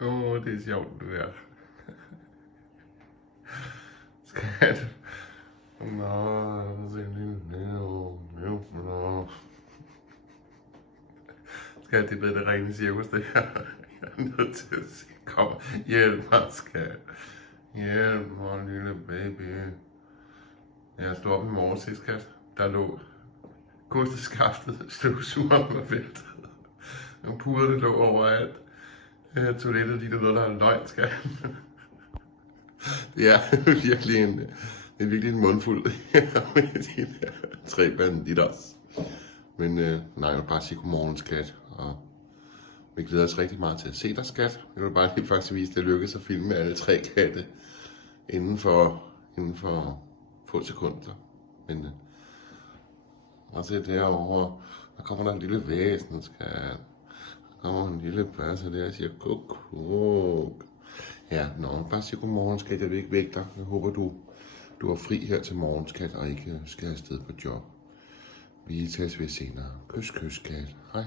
Det er sjovt, det der. Skat. Nå, se en lille. Skat, det er blevet det rene cirkus, det her. Jeg er nødt til at sige, kom, hjælp mig, skat. Hjælp mig, lille baby. Jeg stod op i morgen sidst, skat. Der lå kosteskaftet, støvsugeren var væltet. Og puderne lå overalt. Toilettet, det er noget, der er løgn, skat. Det er virkelig en mundfuld med de der 3 banditter. Men nej, jeg vil bare sige godmorgen, skat. Og vi glæder os rigtig meget til at se dig, skat. Jeg vil bare lige faktisk vise, at det lykkedes at filme alle 3 katte inden for få sekunder. Men og se derovre, der kommer der en lille væsen, skat. Der kommer en lille basse der og siger kuk. Ja, bare sige godmorgen, skat. Jeg vil ikke vække dig. Jeg håber, du er fri her til morgen, skat, og ikke skal afsted på job. Vi tages ved senere. Kys, skat. Hej.